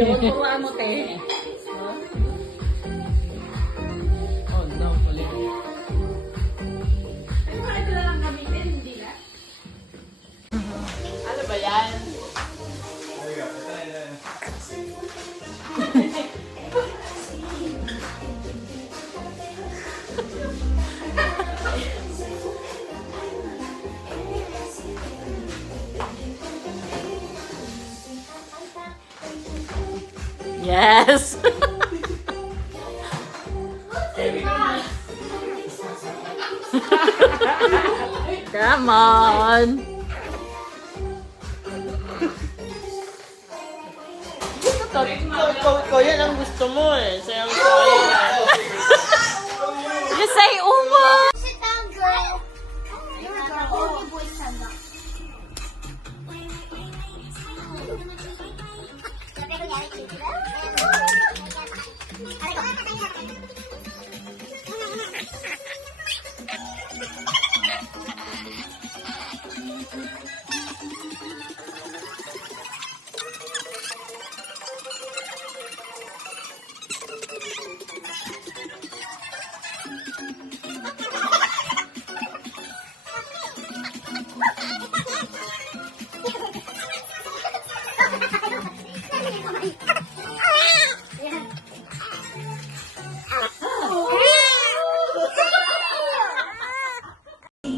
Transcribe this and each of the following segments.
yun. Turuan mo, te. Oh, no, pala. Ano ba ito lang gamitin? Hindi na. Ano ba yan? Yes! Come on! Ikaw yan ang gusto mo eh. Sayang sayang. You say Uma! Sit down, girl. You're a girl. Only boys stand up.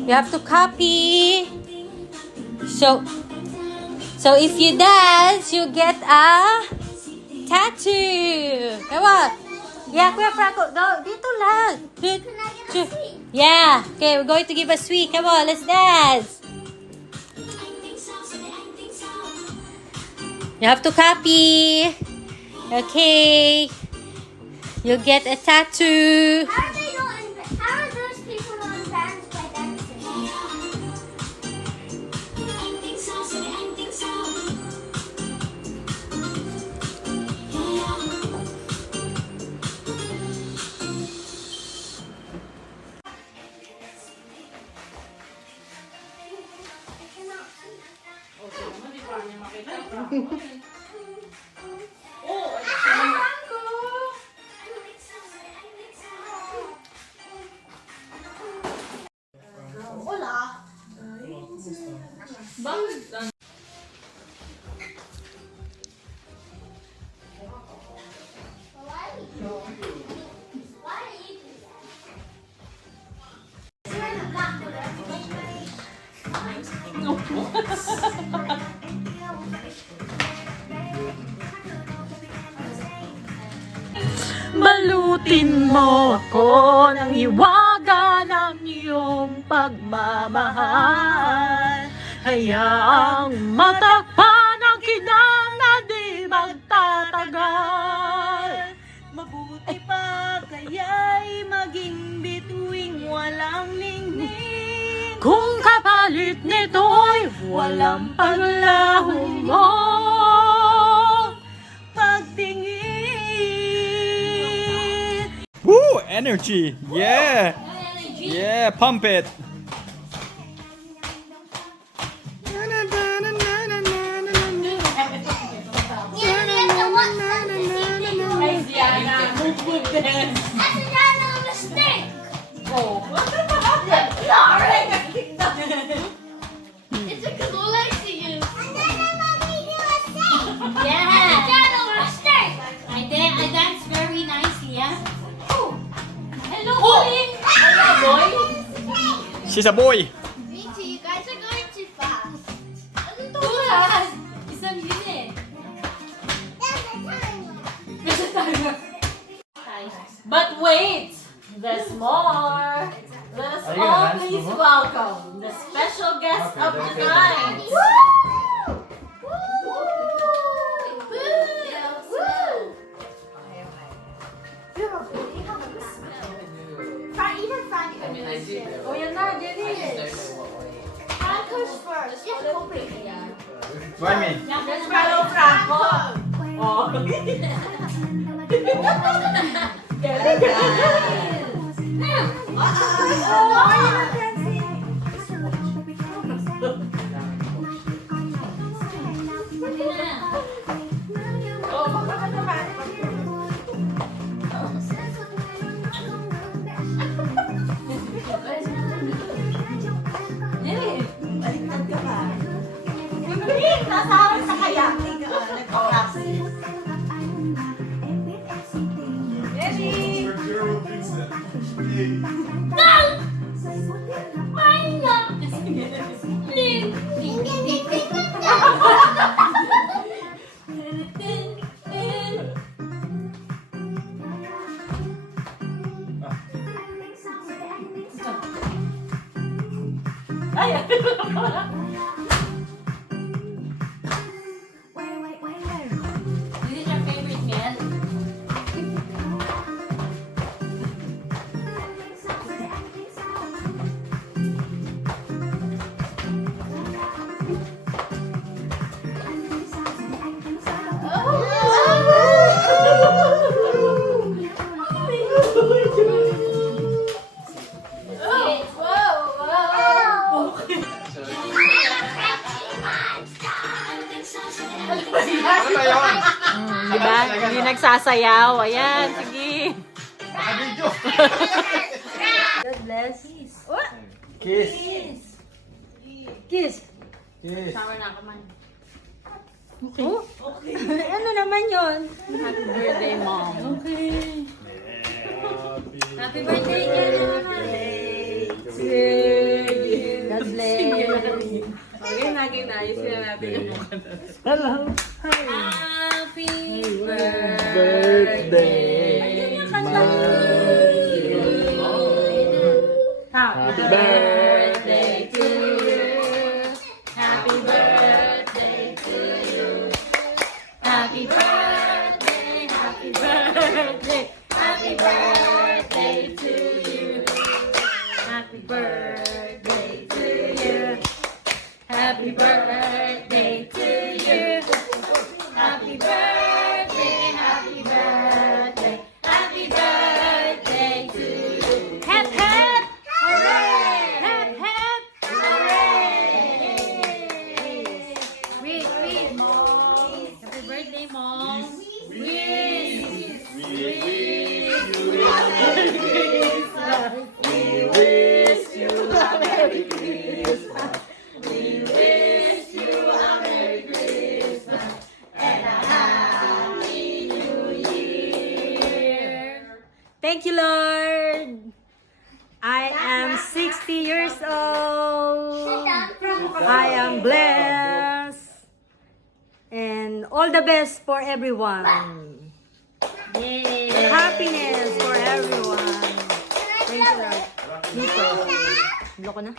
You have to copy. So if you dance, you get a tattoo. Come on. Yeah, Kuya Franco. No, dito lang. Yeah. Okay, we're going to give a sweet. Come on, let's dance. You have to copy. Okay. You'll get a tattoo. How are those people not advanced by dancing? Balutin mo ako ng hiwaga ng iyong pagmamahal. Hayaang matakpan ang kinang na di magtatagal. Mabuti pa kaya'y maging bituing walang ningning. Kung kapalit nito'y walang paglaho mo. Woo! Energy! Yeah! Yeah, pump it! It's a cool light to you. And then mommy do a snake. Yeah. A snake. I dance very nicely, yeah? Hello, boy. She's a boy! Me too. You guys are going too fast. Too fast! Isang minute. But wait, there's more. Let us all please welcome the special guest of the night. Oh, yan na, Dennis. I'll push first. Yes, go break. Join me! There's Carlo Franco. Oh. Oh, sa harap sa kaya. Ready? Ay, This is your favorite meal? diba? Hindi nagsasayaw. Ayan, sige. God bless. What? Kiss. Kiss. Kiss. Sour na ako man. Oh? Ano naman yon? Happy birthday, Mom. Okay. Happy birthday, Jenna! God bless. Okay, naging ayos na natin. Hello. Happy Birthday. Happy birthday to you. Happy birthday to you. Happy birthday, happy birthday, happy birthday to you. Happy birthday to you. Happy birthday to you. Happy birthday, happy birthday, happy birthday to you. Hep hep! Hooray! Hep hep! Hooray! Wait, wait, Mom. Happy birthday, Mom. Thank you, Lord. I am 60 years old. I am blessed. And all the best for everyone. Yay! Happiness for everyone. Thank you, Lord. Loko na.